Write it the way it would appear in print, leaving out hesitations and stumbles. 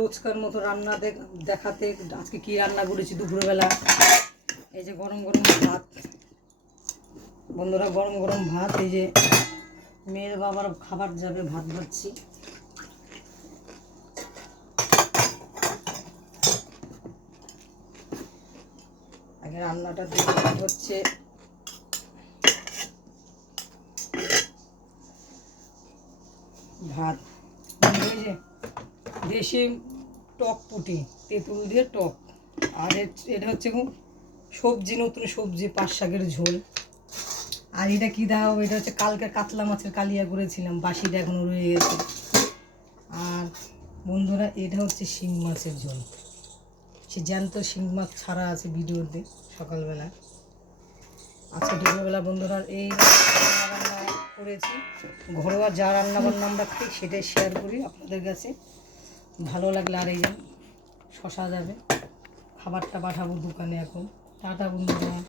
রোজকার মতো রান্না দেখাতে আজকে কি রান্না করেছি দুপুরবেলা। এই যে গরম গরম ভাত বন্ধুরা, গরম গরম ভাত। এই যে মেয়ের বাবার খাবার যাবে, ভাত ভাজছি। আগে রান্নাটা হচ্ছে ভাত। এই যে দেশি টক পুঁটি, তেঁতুল দিয়ে টক। আর এটা হচ্ছে সবজি, নতুন সবজি, পাট শাকের ঝোল। আর এটা কী দাও, এটা হচ্ছে কালকে কাতলা মাছের কালিয়া করেছিলাম, বাসিটা এখনও রয়ে গেছে। আর বন্ধুরা এটা হচ্ছে শিং মাছের ঝোল। সে জ্যান্ত শিং মাছ ছাড়া আছে ভিডিওতে সকালবেলা। আজকে দুপুরবেলা বন্ধুরা এই রান্না করেছি। ঘরোয়া যা রান্নাবান্না আমরা খাই সেটাই শেয়ার করি আপনাদের কাছে। ভালো লাগলে আর এই যে শশা যাবে, খাবারটা পাঠাবো দোকানে এখন। টাটা বন্ধুরা।